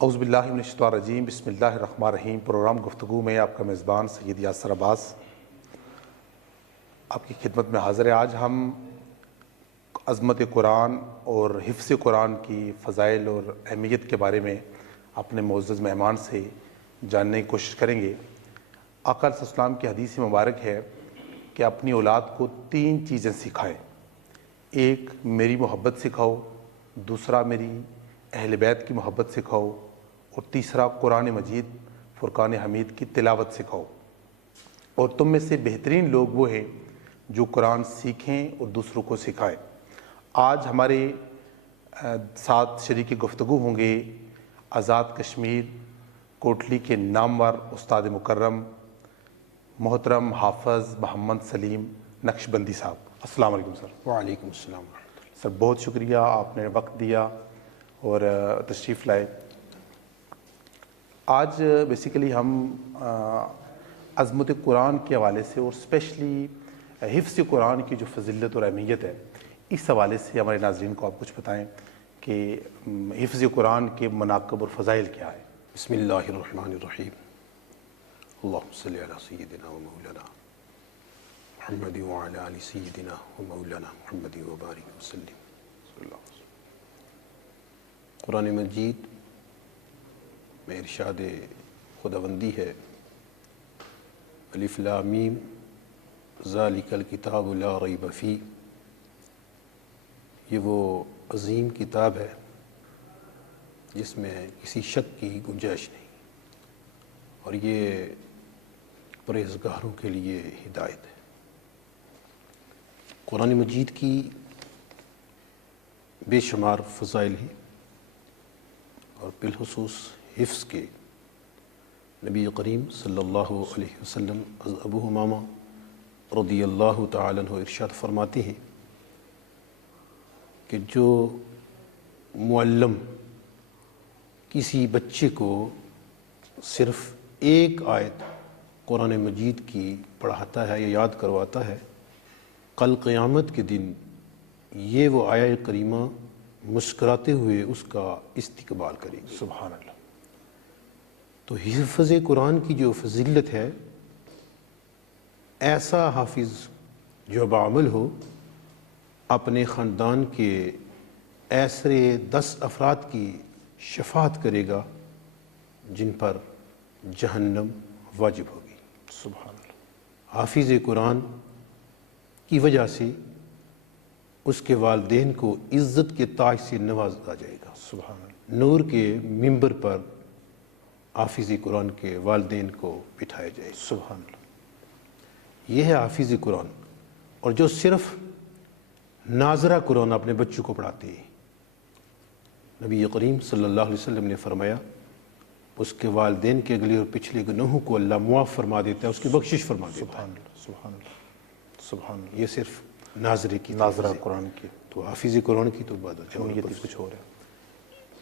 اعوذ باللہ من الشیطان الرجیم، بسم اللہ الرحمن الرحیم۔ پروگرام گفتگو میں آپ کا میزبان سید یاسر عباس آپ کی خدمت میں حاضر ہے۔ آج ہم عظمت قرآن اور حفظ قرآن کی فضائل اور اہمیت کے بارے میں اپنے معزز مہمان سے جاننے کی کوشش کریں گے۔ آقا علیہ السلام کی حدیث مبارک ہے کہ اپنی اولاد کو 3 چیزیں سکھائیں۔ ایک، میری محبت سکھاؤ، دوسرا میری اہل بیت کی محبت سکھاؤ، اور تیسرا قرآن مجید فرقان حمید کی تلاوت سکھاؤ۔ اور تم میں سے بہترین لوگ وہ ہیں جو قرآن سیکھیں اور دوسروں کو سکھائیں۔ آج ہمارے ساتھ شریک گفتگو ہوں گے آزاد کشمیر کوٹلی کے نامور استاد مکرم محترم حافظ محمد سلیم نقشبندی صاحب۔ السلام علیکم سر۔ وعلیکم السلام۔ سر بہت شکریہ، آپ نے وقت دیا اور تشریف لائے۔ آج بیسیکلی ہم عظمت قرآن کے حوالے سے اور اسپیشلی حفظ قرآن کی جو فضیلت اور اہمیت ہے، اس حوالے سے ہمارے ناظرین کو آپ کچھ بتائیں کہ حفظ قرآن کے مناقب اور فضائل کیا ہے۔ بسم اللہ الرحمن الرحیم۔ اللہم صلی علی سیدنا و مولانا محمد وعلی آل سیدنا و مولانا محمد وبارک وسلم۔ قرآن مجید میں ارشاد خداوندی ہے، الف لام میم ذالک الکتاب لا ریب فیہ۔ یہ وہ عظیم کتاب ہے جس میں کسی شک کی گنجائش نہیں، اور یہ پرہیزگاروں کے لیے ہدایت ہے۔ قرآن مجید کی بے شمار فضائل ہیں، اور بالخصوص حفظ کے نبی کریم صلی اللہ علیہ وسلم از ابو امامہ رضی اللہ تعالیٰ عنہ ارشاد فرماتے ہیں کہ جو معلم کسی بچے کو صرف ایک آیت قرآن مجید کی پڑھاتا ہے یا یاد کرواتا ہے، کل قیامت کے دن یہ وہ آیہ کریمہ مسکراتے ہوئے اس کا استقبال کرے گی۔ سبحان اللہ۔ تو حفظ قرآن کی جو فضیلت ہے، ایسا حافظ جو بعمل ہو اپنے خاندان کے ایسے 10 افراد کی شفاعت کرے گا جن پر جہنم واجب ہوگی۔ سبحان اللہ۔ حافظ قرآن کی وجہ سے اس کے والدین کو عزت کے تاج سے نوازا جائے گا۔ سبحان اللہ۔ نور کے ممبر پر حافظ قرآن کے والدین کو بٹھایا جائے گا۔ سبحان اللہ۔ یہ ہے حافظ قرآن۔ اور جو صرف ناظرہ قرآن اپنے بچوں کو پڑھاتے ہیں، نبی کریم صلی اللہ علیہ وسلم نے فرمایا اس کے والدین کے اگلے اور پچھلے گناہوں کو اللہ معاف فرما دیتا ہے، اس کی بخشش فرما دیتا ہے۔ سبحان اللہ۔ سبحان اللہ۔ سبحان اللہ۔ یہ صرف ناظرے کی ناظرہ قرآن کی تو حافظ قرآن کی تو بات ہے، اہمیت ہی کچھ اور ہے۔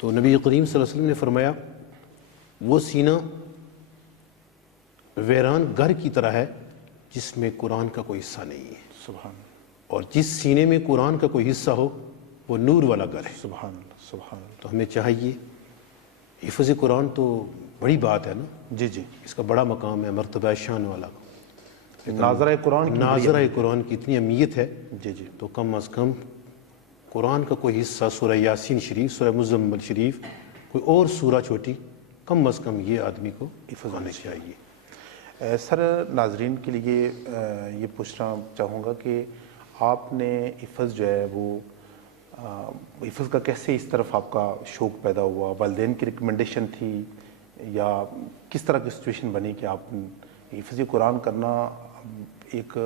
تو نبی کریم صلی اللہ علیہ وسلم نے فرمایا وہ سینہ ویران گھر کی طرح ہے جس میں قرآن کا کوئی حصہ نہیں ہے، سبحان اللہ۔ اور جس سینے میں قرآن کا کوئی حصہ ہو وہ نور والا گھر ہے۔ سبحان اللہ۔ سبحان اللہ۔ تو ہمیں چاہیے، حفظ قرآن تو بڑی بات ہے نا، جی جی۔ اس کا بڑا مقام ہے، مرتبہ شان والا۔ ناظرہ قرآن کی ناظرہ قرآن کی اتنی اہمیت ہے، جی جی۔ تو کم از کم قرآن کا کوئی حصہ، سورہ یاسین شریف، سورہ مزمل شریف، کوئی اور سورہ چھوٹی، کم از کم یہ آدمی کو حفظ ہونے چاہیے۔ سر ناظرین کے لیے یہ پوچھنا چاہوں گا کہ آپ نے حفظ جو ہے وہ حفظ کا کیسے اس طرف آپ کا شوق پیدا ہوا؟ والدین کی ریکمنڈیشن تھی یا کس طرح کی سچویشن بنی کہ آپ حفظ قرآن کرنا ایک،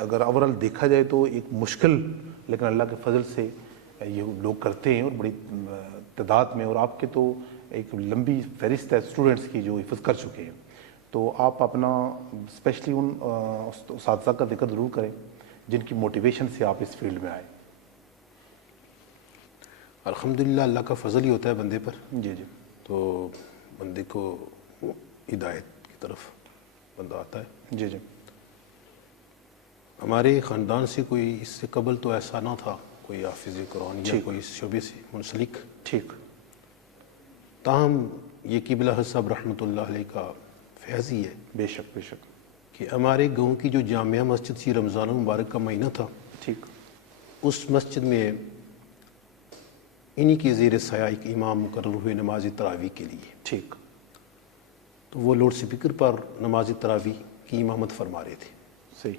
اگر اوورال دیکھا جائے تو ایک مشکل، لیکن اللہ کے فضل سے یہ لوگ کرتے ہیں اور بڑی تعداد میں، اور آپ کے تو ایک لمبی فہرست ہے اسٹوڈنٹس کی جو حفظ کر چکے ہیں، تو آپ اپنا اسپیشلی ان اساتذہ کا ذکر ضرور کریں جن کی موٹیویشن سے آپ اس فیلڈ میں آئے۔ الحمدللہ اللہ کا فضل ہی ہوتا ہے بندے پر۔ جی جی۔ تو بندے کو ہدایت کی طرف بندہ آتا ہے۔ جی جی۔ ہمارے خاندان سے کوئی اس سے قبل تو ایسا نہ تھا کوئی حافظ قرآن یا کوئی اس شعبے سے منسلک۔ ٹھیک۔ تاہم یہ قبلہ حضرت صاحب رحمۃ اللہ علیہ کا فیض ہی ہے بے شک بے شک. کہ ہمارے گاؤں کی جو جامعہ مسجد تھی، رمضان المبارک کا مہینہ تھا، ٹھیک. اس مسجد میں انہی کے زیر سایہ ایک امام مقرر ہوئے نماز تراویح کے لیے. ٹھیک. تو وہ لاؤڈ اسپیکر پر نماز تراویح کی امامت فرما رہے تھے. صحیح.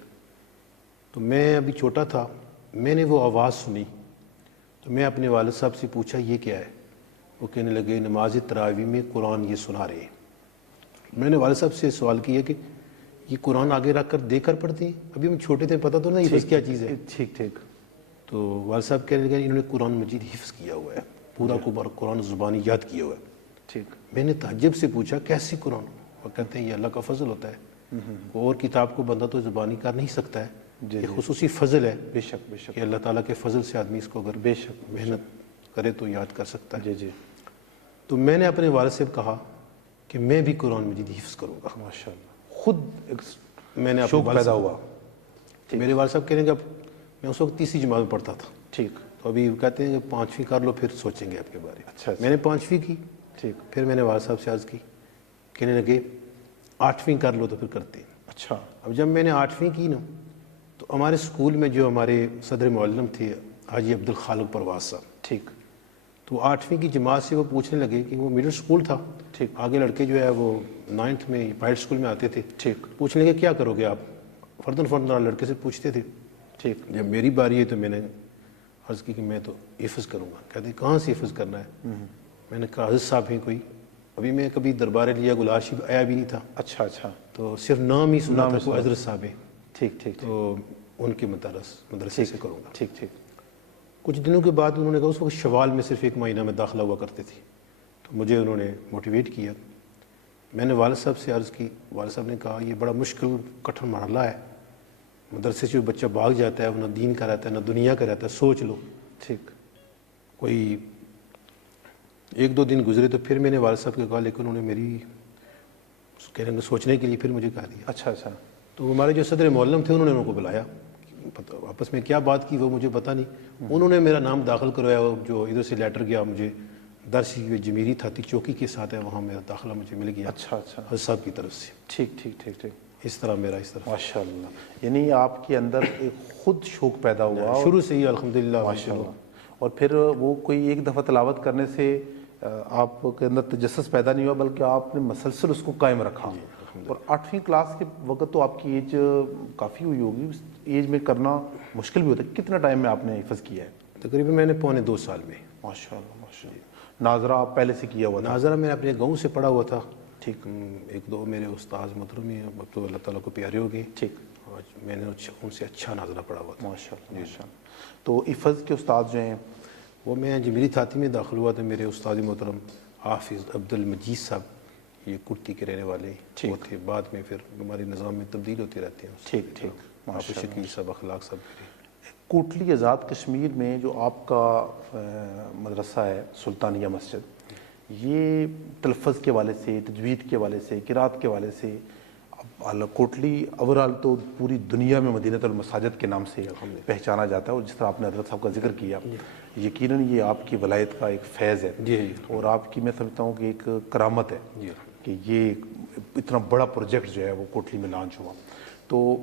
تو میں ابھی چھوٹا تھا، میں نے وہ آواز سنی تو میں اپنے والد صاحب سے پوچھا یہ کیا ہے؟ وہ کہنے لگے نماز تراویح میں قرآن یہ سنا رہے ہیں. میں نے والد صاحب سے سوال کیا کہ یہ قرآن آگے رکھ کر دے کر پڑھتے ہیں؟ ابھی ہم چھوٹے تھے، پتہ تو نہیں بس کیا چیز ہے. ٹھیک ٹھیک. تو والد صاحب کہنے لگے انہوں نے قرآن مجید حفظ کیا ہوا ہے، پورا کو پورا قرآن زبانی یاد کیا ہوا ہے. ٹھیک. میں نے تعجب سے پوچھا کیسے قرآن؟ وہ کہتے ہیں یہ اللہ کا فضل ہوتا ہے، اور کتاب کو بندہ تو زبانی کر نہیں سکتا ہے، یہ خصوصی فضل ہے. بے شک بے شک. کہ اللہ تعالیٰ کے فضل سے آدمی اس کو اگر بے شک محنت کرے تو یاد کر سکتا ہے. جی جی. تو میں نے اپنے والد سے کہا کہ میں بھی قرآن مجید حفظ کروں گا. ماشاء اللہ. خود ایک میں نے شوق پیدا ہوا. میرے والد صاحب کہنے کہ اب میں اس وقت تیسری جماعت میں پڑھتا تھا. ٹھیک. تو ابھی کہتے ہیں کہ 5ویں کر لو پھر سوچیں گے آپ کے بارے میں. اچھا. میں نے 5ویں کی. ٹھیک. پھر میں نے والد صاحب سے عرض کی، کہنے لگے 8ویں کر لو تو پھر کرتے ہیں. اچھا. اب جب میں نے 8ویں کی نا تو ہمارے اسکول میں جو ہمارے صدر معلم تھے حاجی عبد الخالق پرواز صاحب، ٹھیک. تو 8ویں کی جماعت سے وہ پوچھنے لگے کہ وہ مڈل اسکول تھا، ٹھیک. آگے لڑکے جو ہے وہ 9th میں پرائیویٹ اسکول میں آتے تھے. ٹھیک. پوچھنے لگے کیا کرو گے آپ؟ فردن فردن لڑکے سے پوچھتے تھے. ٹھیک. جب میری باری ہے تو میں نے عرض کی کہ میں تو حفظ کروں گا. کہتے کہاں سے حفظ کرنا ہے؟ میں نے کہا حضرت صاحب ہیں کوئی، ابھی میں کبھی دربار لیا گلاشی آیا بھی نہیں تھا. اچھا اچھا. تو صرف نام ہی سنا تھا کہ حضرت صاحب ہیں. ٹھیک ٹھیک. تو ان کے مدرسے سے کروں گا. ٹھیک ٹھیک. کچھ دنوں کے بعد انہوں نے کہا اس وقت شوال میں صرف 1 مہینہ میں داخلہ ہوا کرتے تھے، تو مجھے انہوں نے موٹیویٹ کیا. میں نے والد صاحب سے عرض کی، والد صاحب نے کہا یہ بڑا مشکل کٹھن مرحلہ ہے، مدرسے سے جو بچہ بھاگ جاتا ہے وہ نہ دین کا رہتا ہے نہ دنیا کا رہتا ہے، سوچ لو. ٹھیک. کوئی 1-2 دن گزرے تو پھر میں نے والد صاحب کو کہا، لیکن انہوں نے میری کہنے میں سوچنے کے لیے پھر مجھے کہا دیا. اچھا اچھا. تو ہمارے جو صدر معلم تھے انہوں نے ان کو بلایا، آپس میں کیا بات کی وہ مجھے پتہ نہیں. انہوں نے میرا نام داخل کروایا، جو ادھر سے لیٹر گیا مجھے درس جمیری تھا چوکی کے ساتھ ہے، وہاں میرا داخلہ مجھے مل گیا. اچھا اچھا. حضرت صاحب کی طرف سے. ٹھیک ٹھیک ٹھیک ٹھیک. اس طرح میرا اس طرح ماشاء اللہ. یعنی آپ کے اندر ایک خود شوق پیدا ہوا شروع سے ہی الحمدللہ. ماشاء اللہ. اور پھر وہ کوئی ایک دفعہ تلاوت کرنے سے آپ کے اندر تجسس پیدا نہیں ہوا، بلکہ آپ نے مسلسل اس کو قائم رکھا. اور 8ویں کلاس کے وقت تو آپ کی ایج کافی ہوئی ہوگی، اس ایج میں کرنا مشکل بھی ہوتا ہے. کتنا ٹائم میں آپ نے حفظ کیا ہے؟ تقریباً میں نے 2.25 سال میں. ماشاء اللہ ماشاء اللہ. ناظرہ آپ پہلے سے کیا ہوا تھا؟ ناظرہ میں اپنے گاؤں سے پڑھا ہوا تھا. ٹھیک. 1-2 میرے استاد محترم ہیں، اب تو اللہ تعالیٰ کو پیارے ہو گئے. ٹھیک. میں نے ان سے اچھا ناظرہ پڑھا ہوا تھا. ماشاء اللہ ماشاء اللہ. تو حفظ کے استاد جو ہیں وہ میں جمیری تھاتی میں داخل ہوا تھا. میرے استاد محترم حافظ عبد المجید صاحب، یہ کرتی کے رہنے والے وہ تھے. بعد میں پھر ہمارے نظام میں تبدیل ہوتے رہتے ہیں. ٹھیک ٹھیک. حافظ شکیل صاحب، اخلاق صاحب. کوٹلی آزاد کشمیر میں جو آپ کا مدرسہ ہے سلطانیہ مسجد، یہ تلفظ کے حوالے سے، تجوید کے حوالے سے، قرات کے حوالے سے کوٹلی اوورال تو پوری دنیا میں مدینۃ المساجد کے نام سے پہچانا جاتا ہے. اور جس طرح آپ نے حضرت صاحب کا ذکر کیا، یقیناً یہ آپ کی ولایت کا ایک فیض ہے. اور آپ کی میں سمجھتا ہوں کہ ایک کرامت ہے کہ یہ اتنا بڑا پروجیکٹ جو ہے وہ کوٹلی میں لانچ ہوا. تو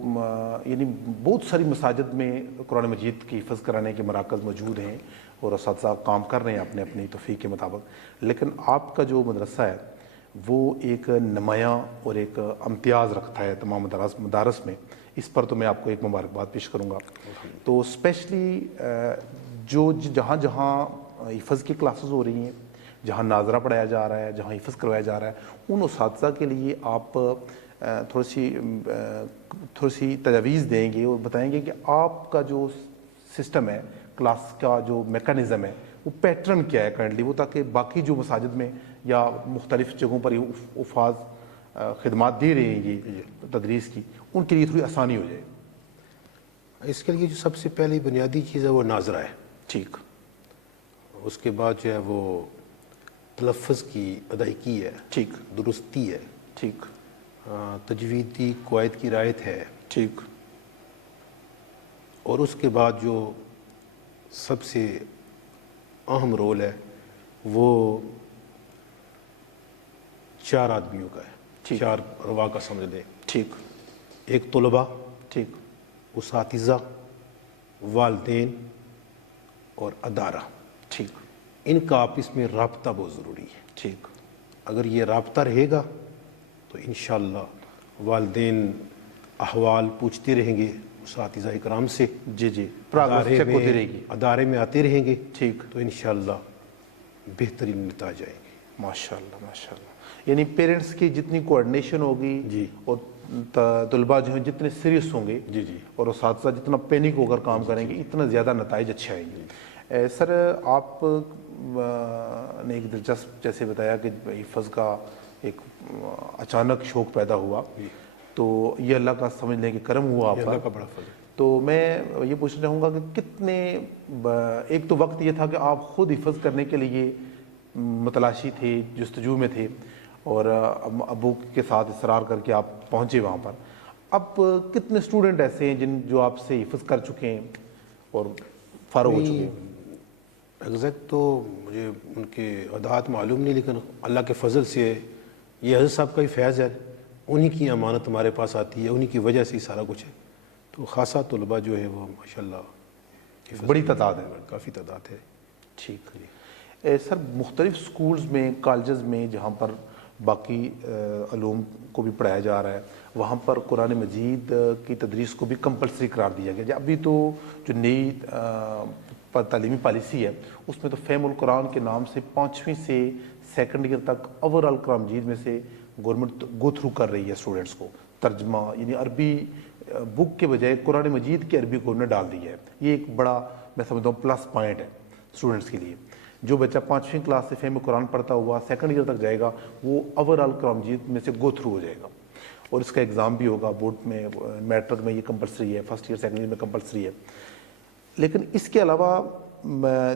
یعنی بہت ساری مساجد میں قرآن مجید کی حفظ کرانے کے مراکز موجود ہیں اور اساتذہ کام کر رہے ہیں اپنے اپنی توفیق کے مطابق، لیکن آپ کا جو مدرسہ ہے وہ ایک نمایاں اور ایک امتیاز رکھتا ہے تمام مدارس میں. اس پر تو میں آپ کو ایک مبارکباد پیش کروں گا. تو اسپیشلی جو جہاں جہاں حفظ کی کلاسز ہو رہی ہیں، جہاں ناظرہ پڑھایا جا رہا ہے، جہاں حفظ کروایا جا رہا ہے، ان اساتذہ کے لیے آپ تھوڑی سی تجاویز دیں گے اور بتائیں گے کہ آپ کا جو سسٹم ہے، کلاس کا جو میکانزم ہے، وہ پیٹرن کیا ہے کرنٹلی، وہ تاکہ باقی جو مساجد میں یا مختلف جگہوں پر یہ افاظ خدمات دے رہے ہیں یہ تدریس کی، ان کے لیے تھوڑی آسانی ہو جائے. اس کے لیے جو سب سے پہلی بنیادی چیز ہے وہ ناظرہ ہے. ٹھیک. اس کے بعد جو ہے وہ تلفظ کی ادائیگی ہے. ٹھیک. درستی ہے. ٹھیک. تجویدی قواعد کی رعایت ہے. ٹھیک. اور اس کے بعد جو سب سے اہم رول ہے وہ 4 آدمیوں کا ہے، 4 روا کا سمجھ لیں۔ ٹھیک ایک طلباء، ٹھیک اساتذہ، والدین اور ادارہ، ٹھیک ان کا آپس میں رابطہ بہت ضروری ہے۔ ٹھیک اگر یہ رابطہ رہے گا تو انشاءاللہ والدین احوال پوچھتے رہیں گے اساتذہ اکرام سے، جی پروگریس چیک ہوتی رہے گی، ادارے میں آتے رہیں گے، ٹھیک تو انشاءاللہ بہترین نتائج آئیں گے۔ ماشاءاللہ ماشاءاللہ۔ یعنی پیرنٹس کی جتنی کوآرڈینیشن ہوگی جی، اور طلباء جو ہیں جتنے سیریس ہوں گے جی جی اور اساتذہ جتنا پینک ہو کر کام کریں گے، اتنا زیادہ نتائج اچھے آئیں گے۔ سر آپ نے ایک دلچسپ جیسے بتایا کہ حفظ کا ایک اچانک شوق پیدا ہوا، تو یہ اللہ کا سمجھ لیں کہ کرم ہوا آپ یہ کا۔ اللہ کا بڑا فضل ہے۔ تو میں یہ پوچھنا چاہوں گا کہ کتنے ایک تو وقت یہ تھا کہ آپ خود حفظ کرنے کے لیے متلاشی تھے، جستجو میں تھے، اور ابو کے ساتھ اصرار کر کے آپ پہنچے وہاں پر۔ اب کتنے اسٹوڈنٹ ایسے ہیں جو آپ سے حفظ کر چکے ہیں اور فارغ ہو چکے ہیں؟ ایگزیکٹ تو مجھے ان کے عدات معلوم نہیں، لیکن اللہ کے فضل سے یہ حضرت صاحب کا ہی فیض ہے، انہی کی امانت ہمارے پاس آتی ہے، انہی کی وجہ سے ہی سارا کچھ ہے۔ تو خاصہ طلباء جو ہے وہ ماشاءاللہ بڑی تعداد ہے، کافی تعداد ہے۔ ٹھیک ہے سر۔ مختلف سکولز میں، کالجز میں جہاں پر باقی علوم کو بھی پڑھایا جا رہا ہے، وہاں پر قرآن مجید کی تدریس کو بھی کمپلسری قرار دیا گیا۔ ابھی تو جو نئی تعلیمی پالیسی ہے اس میں تو فہم القرآن کے نام سے 5ویں سے 2nd ایئر تک اوورآل قرآن مجید میں سے گورنمنٹ گو تھرو کر رہی ہے اسٹوڈنٹس کو، ترجمہ یعنی عربی بک کے بجائے قرآن مجید کی عربی کو انہوں نے ڈال دی ہے۔ یہ ایک بڑا میں سمجھتا ہوں پلس پوائنٹ ہے اسٹوڈنٹس کے لیے۔ جو بچہ 5ویں کلاس سے فہم قرآن پڑھتا ہوا 2nd ایئر تک جائے گا، وہ اوورآل قرآن مجید میں سے گو تھرو ہو جائے گا، اور اس کا ایگزام بھی ہوگا بورڈ میں، میٹرک میں یہ کمپلسری ہے، 1st ایئر 2nd ایئر میں کمپلسری ہے۔ لیکن اس کے علاوہ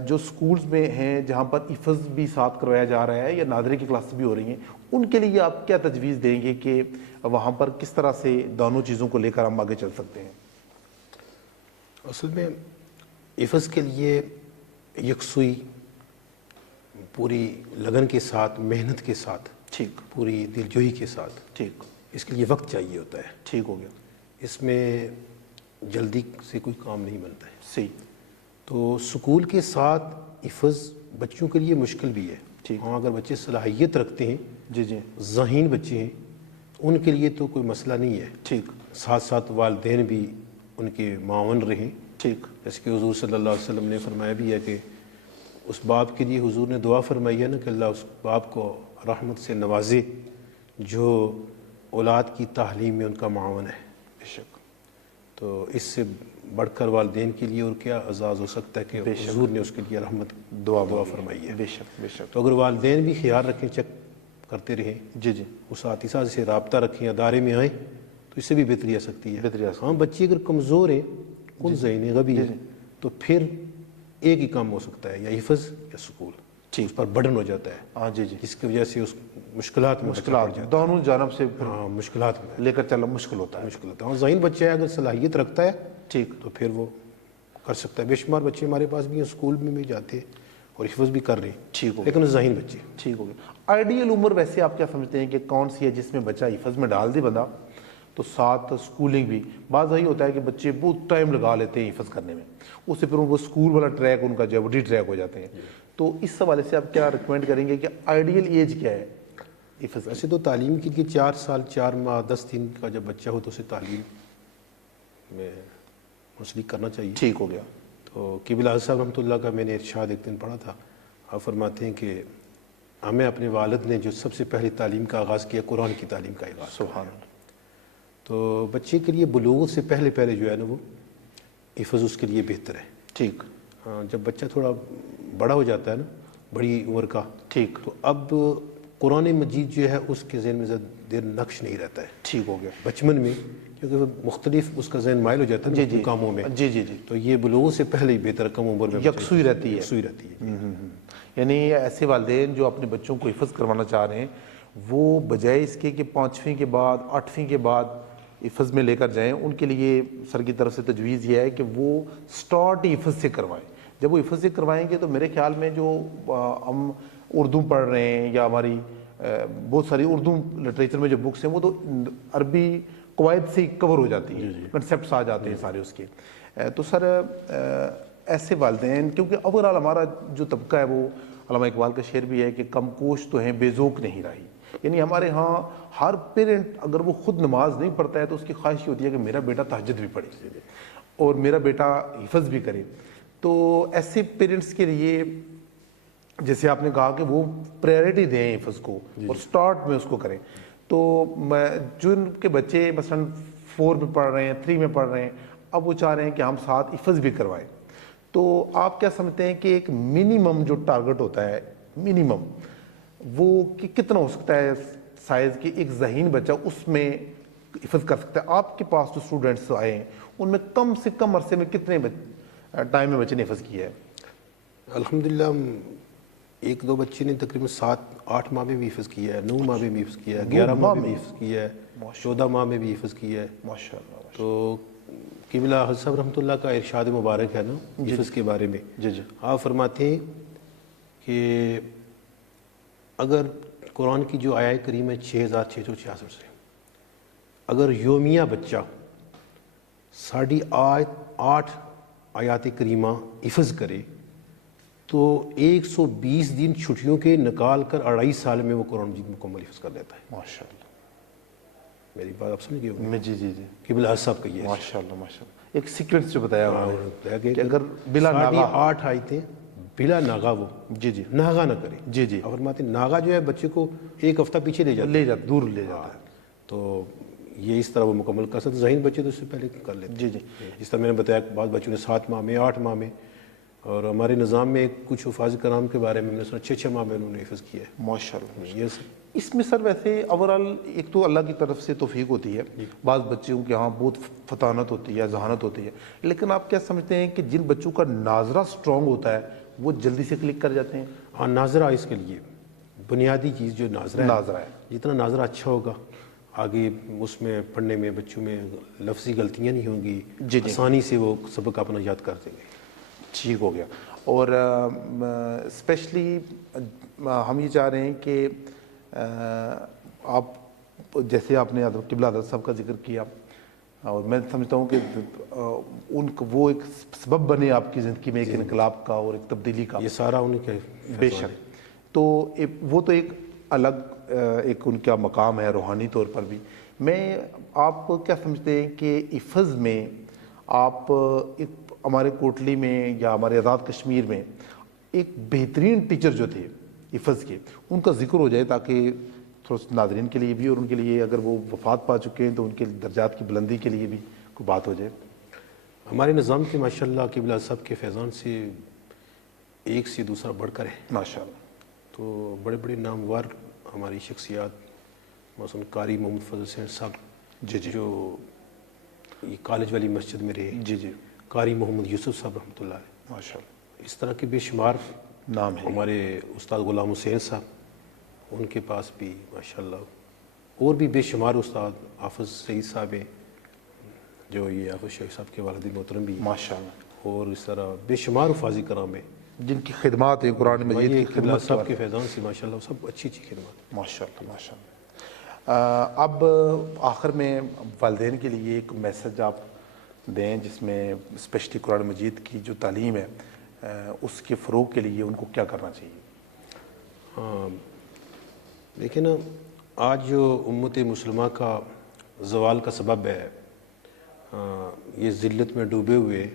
جو سکولز میں ہیں جہاں پر حفظ بھی ساتھ کروایا جا رہا ہے یا نادری کی کلاسز بھی ہو رہی ہیں، ان کے لیے آپ کیا تجویز دیں گے کہ وہاں پر کس طرح سے دونوں چیزوں کو لے کر ہم آگے چل سکتے ہیں؟ اصل میں حفظ کے لیے یکسوئی، پوری لگن کے ساتھ، محنت کے ساتھ، ٹھیک، پوری دلجوئی کے ساتھ، ٹھیک، اس کے لیے وقت چاہیے ہوتا ہے۔ ٹھیک ہو گیا، اس میں جلدی سے کوئی کام نہیں بنتا ہے۔ صحیح، تو سکول کے ساتھ حفظ بچوں کے لیے مشکل بھی ہے۔ ٹھیک، ہاں، اگر بچے صلاحیت رکھتے ہیں، جی جی، ذہین بچے ہیں، ان کے لیے تو کوئی مسئلہ نہیں ہے۔ ٹھیک، ساتھ ساتھ والدین بھی ان کے معاون رہیں، ٹھیک، جیسے کہ حضور صلی اللہ علیہ وسلم نے فرمایا بھی ہے کہ اس باپ کے لیے حضور نے دعا فرمائی ہے نا کہ اللہ اس باپ کو رحمت سے نوازے جو اولاد کی تعلیم میں ان کا معاون ہے۔ بے شک، تو اس سے بڑھ کر والدین کے لیے اور کیا اعزاز ہو سکتا ہے کہ حضور نے اس کے لیے رحمت دعا فرمائی ہے۔ بے شک، بے شک، تو اگر والدین بھی خیال رکھیں، چیک کرتے رہیں، جی جی، اساتذہ سے رابطہ رکھیں، ادارے میں آئیں، تو اس سے بھی بہتری آ سکتی ہے۔ بہتری آ سکتی ہے۔ ہاں، بچے اگر کمزور ہیں، کن ذہین غبی ہیں، تو پھر ایک ہی کام ہو سکتا ہے، یا حفظ یا سکول، ٹھیک، اس پر برڈن ہو جاتا ہے، ہاں جی جی، جس کی وجہ سے اس مشکلات میں مشکلات دونوں جانب سے پھر ہاں، مشکلات میں لے کر چلنا مشکل ہوتا ہے۔ مشکل ہوتا ہے۔ اور ذہین بچہ ہے، اگر صلاحیت رکھتا ہے ٹھیک، تو پھر وہ کر سکتا ہے۔ بے شمار بچے ہمارے پاس بھی ہیں، اسکول میں بھی جاتے ہیں اور حفظ بھی کر رہے ہیں، ٹھیک ہو گیا، لیکن ذہین بچے۔ ٹھیک ہو گیا۔ آئیڈیل عمر ویسے آپ کیا سمجھتے ہیں کہ کون سی ہے جس میں بچہ حفظ میں ڈال دے بندہ تو ساتھ سکولنگ بھی؟ بعض وہی ہوتا ہے کہ بچے بہت ٹائم لگا لیتے ہیں حفظ کرنے میں، اس سے پھر وہ سکول والا ٹریک ان کا جو ہے وہ ڈی ٹریک ہو جاتے ہیں۔ تو اس حوالے سے آپ کیا ریکمینڈ کریں گے کہ آئیڈیل ایج کیا ہے حفظ؟ ویسے تو تعلیم کے لیے 4 سال 4 ماہ 10 دن کا جب بچہ ہو تو اسے تعلیم میں منسلک کرنا چاہیے۔ ٹھیک ہو گیا، تو قبلہ حضرت صاحب رحمۃ اللہ کا میں نے ارشاد ایک دن پڑھا تھا، آپ فرماتے ہیں کہ ہمیں اپنے والد نے جو سب سے پہلی تعلیم کا آغاز کیا، قرآن کی تعلیم کا آغاز۔ سبحان اللہ، تو بچے کے لیے بلوغ سے پہلے جو ہے نا وہ حفظ اس کے لیے بہتر ہے۔ ٹھیک، ہاں، جب بچہ تھوڑا بڑا ہو جاتا ہے نا، بڑی عمر کا، ٹھیک، تو اب قرآن مجید جو ہے اس کے ذہن میں زیادہ دیر نقش نہیں رہتا ہے ٹھیک ہو گیا، بچپن میں، کیونکہ وہ مختلف اس کا ذہن مائل ہو جاتا ہے نا کاموں میں۔ جی جی جی، تو یہ بلوغ سے پہلے ہی بہتر، کم عمر میں یکسوئی رہتی ہے، یکسوئی رہتی ہے۔ یعنی ایسے والدین جو اپنے بچوں کو حفظ کروانا چاہ رہے ہیں وہ بجائے اس کے کہ 5ویں کے بعد 8ویں کے بعد حفظ میں لے کر جائیں، ان کے لیے سر کی طرف سے تجویز یہ ہے کہ وہ سٹارٹ حفظ سے کروائیں۔ جب وہ حفظ سے کروائیں گے تو میرے خیال میں جو ہم اردو پڑھ رہے ہیں یا ہماری بہت ساری اردو لٹریچر میں جو بکس ہیں وہ تو عربی قواعد سے کور ہو جاتی ہیں, کنسیپٹس آ جاتے ہیں سارے اس کے. تو سر ایسے والدین, کیونکہ اوورآل ہمارا جو طبقہ ہے وہ, علامہ اقبال کا شعر بھی ہے کہ کم کوش تو ہیں بے ذوق نہیں رہی, یعنی ہمارے ہاں ہر پیرنٹ اگر وہ خود نماز نہیں پڑھتا ہے تو اس کی خواہش یہ ہوتی ہے کہ میرا بیٹا تہجد بھی پڑھے اور میرا بیٹا حفظ بھی کرے. تو ایسے پیرنٹس کے لیے جیسے آپ نے کہا کہ وہ پریورٹی دیں حفظ کو اور سٹارٹ میں اس کو کریں, تو جو ان کے بچے مثلاً 4 میں پڑھ رہے ہیں, 3 میں پڑھ رہے ہیں, اب وہ چاہ رہے ہیں کہ ہم ساتھ حفظ بھی کروائیں, تو آپ کیا سمجھتے ہیں کہ ایک منیمم جو ٹارگٹ ہوتا ہے منیمم وہ کتنا ہو سکتا ہے سائز کی ایک ذہین بچہ اس میں حفظ کر سکتا ہے؟ آپ کے پاس جو اسٹوڈنٹس آئے ہیں ان میں کم سے کم عرصے میں کتنے ٹائم میں بچے نے حفظ کیا ہے؟ الحمدللہ 1-2 بچے نے تقریباً 7-8 ماہ میں بھی حفظ کیا ہے, 9 ماہ میں بھی حفظ کیا ہے, 11 ماہ میں بھی حفظ کیا ہے, 14 ماہ میں بھی حفظ کیا ہے. ماشاء اللہ. تو قبلہ حضرت صاحب رحمۃ اللہ کا ارشاد مبارک ہے نا حفظ کے بارے میں. آپ فرماتے ہیں کہ اگر قرآن کی جو آیہ کریم ہے 6666 سے, اگر یومیہ بچہ 8.5 آیات کریمہ حفظ کرے تو 120 دن چھٹیوں کے نکال کر 2.5 سال میں وہ قرآن مجید مکمل حفظ کر لیتا ہے. ماشاء اللہ. میری بات آپ سمجھ گئے ہوں؟ جی. قبلہ حضرت صاحب کا یہ ماشاء اللہ ایک سیکوینس جو بتایا انہوں نے کہ اگر بلا ناغہ 8 آیتیں بلا ناغہ وہ ناغہ نہ کرے. اور فرماتے ہیں ناغہ جو ہے بچے کو 1 ہفتہ پیچھے لے دور لے جاتا ہے, تو یہ اس طرح وہ مکمل کر سکتے. ذہین بچے تو اس سے پہلے کر لیتے. جس طرح میں نے بتایا بعض بچوں نے 7 ماہ میں 8 ماہ میں, اور ہمارے نظام میں کچھ حفاظ کرام کے بارے میں نے سنا 6 ماہ میں انہوں نے حفظ کیا ہے. ماشاء اللہ. یہ اس میں سر ویسے اوورآل ایک تو اللہ کی طرف سے توفیق ہوتی ہے, بعض بچوں کے ہاں بہت فطانت ہوتی ہے, ذہانت ہوتی ہے, لیکن آپ کیا سمجھتے ہیں کہ جن بچوں کا ناظرہ سٹرونگ ہوتا ہے وہ جلدی سے کلک کر جاتے ہیں؟ ہاں, ناظرہ اس کے لیے بنیادی چیز جو ناظرہ ہے, جتنا ناظرہ اچھا ہوگا آگے اس میں پڑھنے میں بچوں میں لفظی غلطیاں نہیں ہوں گی, آسانی سے وہ سبق اپنا یاد کر دیں گے. ٹھیک ہو گیا. اور اسپیشلی ہم یہ چاہ رہے ہیں کہ آپ جیسے آپ نے قبلہ حضرت صاحب کا ذکر کیا, اور میں سمجھتا ہوں کہ وہ ایک سبب بنے آپ کی زندگی میں ایک انقلاب کا اور ایک تبدیلی کا. یہ سارا ان کے بے شک. تو وہ تو ایک الگ ایک ان کا مقام ہے روحانی طور پر بھی. میں آپ کیا سمجھتے ہیں کہ حفظ میں آپ ہمارے کوٹلی میں یا ہمارے آزاد کشمیر میں ایک بہترین ٹیچر جو تھے حفظ کے, ان کا ذکر ہو جائے تاکہ تھوڑا ناظرین کے لیے بھی اور ان کے لیے اگر وہ وفات پا چکے ہیں تو ان کے درجات کی بلندی کے لیے بھی کوئی بات ہو جائے. ہمارے نظام کے ماشاءاللہ قبلہ صاحب کے فیضان سے ایک سے دوسرا بڑھ کر ہے ماشاءاللہ. تو بڑے بڑے نامور ہماری شخصیات مثلا قاری محمد فضل حسین صاحب جو یہ کالج والی مسجد میں رہے, قاری محمد یوسف صاحب رحمۃ اللہ علیہ, ماشاءاللہ. اس طرح کے بے شمار نام ہے. ہمارے استاد غلام حسین صاحب, ان کے پاس بھی ماشاءاللہ اور بھی بے شمار استاد حافظ سعید صاحب ہیں جو یہ حافظ شیخ صاحب کے والد محترم بھی ماشاءاللہ, اور اس طرح بے شمار حفاظی کرام ہیں جن کی خدمات ہیں قرآن مجید کی خدمت صاحب کے فیضان سے ماشاءاللہ سب اچھی خدمات. ماشاءاللہ ماشاءاللہ. اب آخر میں والدین کے لیے ایک میسج آپ دیں جس میں اسپیشلی قرآن مجید کی جو تعلیم ہے اس کے فروغ کے لیے ان کو کیا کرنا چاہیے؟ ہاں دیکھیں نا, آج جو امت مسلمہ کا زوال کا سبب ہے یہ ذلت میں ڈوبے ہوئے,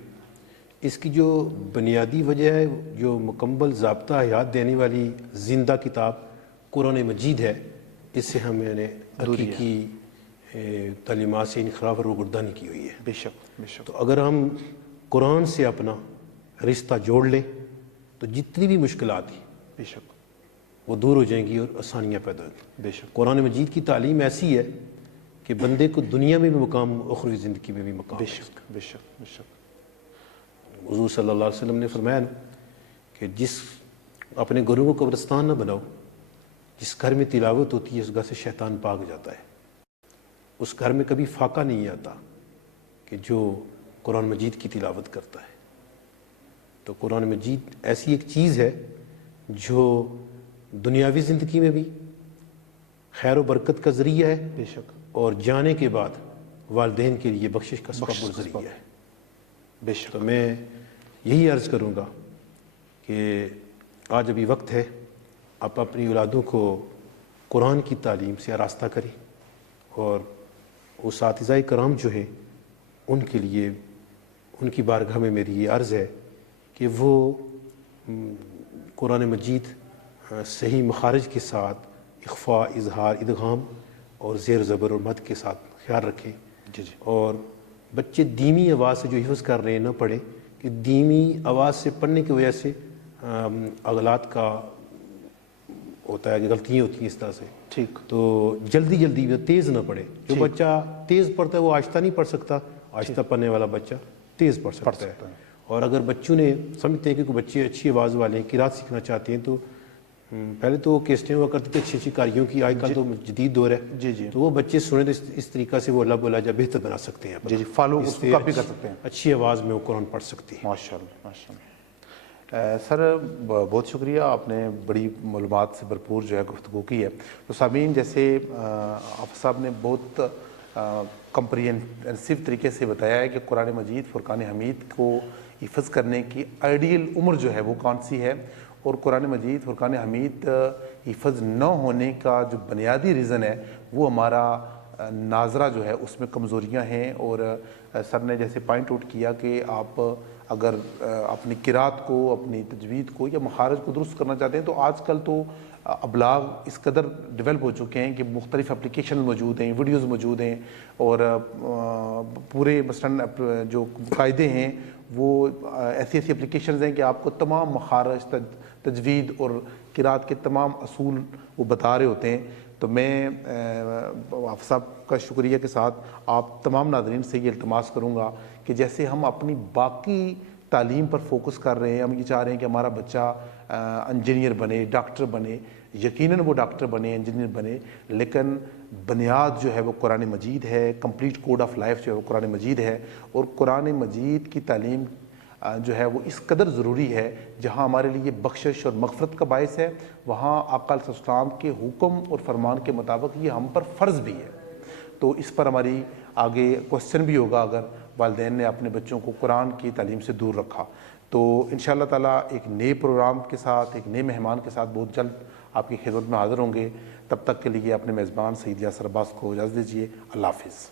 اس کی جو بنیادی وجہ ہے جو مکمل ضابطہ حیات دینے والی زندہ کتاب قرآن مجید ہے, اس سے ہمیں نے حقیقی تعلیمات سے انحراف اور روگردانی کی ہوئی ہے. بے شک بے شک. تو اگر ہم قرآن سے اپنا رشتہ جوڑ لیں تو جتنی بھی مشکلات ہیں بے شک وہ دور ہو جائیں گی اور آسانیاں پیدا ہوں گی. بے شک. قرآن مجید کی تعلیم ایسی ہے کہ بندے کو دنیا میں بھی مقام, اخروی زندگی میں بھی مقام. بے شک بے شک بے شک. حضور صلی اللہ علیہ وسلم نے فرمایا کہ جس اپنے گھروں کو قبرستان نہ بناؤ, جس گھر میں تلاوت ہوتی ہے اس گھر سے شیطان بھاگ جاتا ہے. اس گھر میں کبھی فاقہ نہیں آتا کہ جو قرآن مجید کی تلاوت کرتا ہے. تو قرآن مجید ایسی ایک چیز ہے جو دنیاوی زندگی میں بھی خیر و برکت کا ذریعہ ہے، بے شک اور جانے کے بعد والدین کے لیے بخشش کا سبب اور ذریعہ ہے۔ بے شک تو میں یہی عرض کروں گا کہ آج ابھی وقت ہے، آپ اپنی اولادوں کو قرآن کی تعلیم سے آراستہ کریں، اور اساتذہ کرام جو ہیں ان کے لیے ان کی بارگاہ میں میری یہ عرض ہے کہ وہ قرآن مجید صحیح مخارج کے ساتھ اخفاء، اظہار، ادغام اور زیر زبر اور مد کے ساتھ خیال رکھیں، جی جی اور بچے دھیمی آواز سے جو حفظ کر رہے ہیں نہ پڑھیں، کہ دھیمی آواز سے پڑھنے کی وجہ سے اغلاط کا ہوتا ہے کہ غلطیاں ہوتی ہیں اس طرح سے، ٹھیک تو جلدی جلدی میں تیز نہ پڑھے۔ جو بچہ تیز پڑھتا ہے وہ آہستہ نہیں پڑھ سکتا، آہستہ پڑھنے والا بچہ تیز پڑھ سکتا ہے۔ اور اگر بچوں نے سمجھتے ہیں کہ کوئی بچے اچھی آواز والے ہیں، قرات سیکھنا چاہتے ہیں، تو پہلے تو کیسٹیں ہوا کرتی تھے اچھی اچھی کاریوں کی، آج کل تو جدید دور ہے، جی جی تو وہ بچے سنیں تو اس طریقہ سے وہ اللہ بولا جا بہتر بنا سکتے ہیں، جی جی فالو اس اس کو سے کاپی کر سکتے ہیں۔ اچھی آواز میں وہ قرآن پڑھ سکتے ہیں۔ ماشاء اللہ ماشاء اللہ۔ سر بہت شکریہ، آپ نے بڑی معلومات سے بھرپور جو ہے گفتگو کی ہے۔ تو سامعین، جیسے حافظ صاحب نے بہت کمپریہنسو طریقے سے بتایا ہے کہ قرآن مجید فرقان حمید کو حفظ کرنے کی آئیڈیل عمر جو ہے وہ کون سی ہے، اور قرآن مجید فرقان حمید حفظ نہ ہونے کا جو بنیادی ریزن ہے وہ ہمارا ناظرہ جو ہے اس میں کمزوریاں ہیں، اور سر نے جیسے پوائنٹ آؤٹ کیا کہ آپ اگر اپنی قرات کو، اپنی تجوید کو یا مخارج کو درست کرنا چاہتے ہیں، تو آج کل تو ابلاغ اس قدر ڈیولپ ہو چکے ہیں کہ مختلف اپلیکیشن موجود ہیں، ویڈیوز موجود ہیں، اور پورے مثلاً جو قاعدے ہیں وہ ایسی ایسی اپلیکیشنز ہیں کہ آپ کو تمام مخارج، تجوید اور قرات کے تمام اصول وہ بتا رہے ہوتے ہیں۔ تو میں حافظ صاحب کا شکریہ کے ساتھ آپ تمام ناظرین سے یہ التماس کروں گا کہ جیسے ہم اپنی باقی تعلیم پر فوکس کر رہے ہیں، ہم یہ چاہ رہے ہیں کہ ہمارا بچہ انجینئر بنے، ڈاکٹر بنے، یقیناً وہ ڈاکٹر بنے، انجینئر بنے، لیکن بنیاد جو ہے وہ قرآن مجید ہے، کمپلیٹ کوڈ آف لائف جو ہے وہ قرآن مجید ہے، اور قرآن مجید کی تعلیم جو ہے وہ اس قدر ضروری ہے، جہاں ہمارے لیے بخشش اور مغفرت کا باعث ہے، وہاں آقا علیہ السلام کے حکم اور فرمان کے مطابق یہ ہم پر فرض بھی ہے۔ تو اس پر ہماری آگے کوسچن بھی ہوگا اگر والدین نے اپنے بچوں کو قرآن کی تعلیم سے دور رکھا۔ تو انشاءاللہ تعالیٰ ایک نئے پروگرام کے ساتھ، ایک نئے مہمان کے ساتھ بہت جلد آپ کی خدمت میں حاضر ہوں گے۔ تب تک کے لیے اپنے میزبان سعید یاسر عباس کو اجازت دیجیے۔ اللہ حافظ۔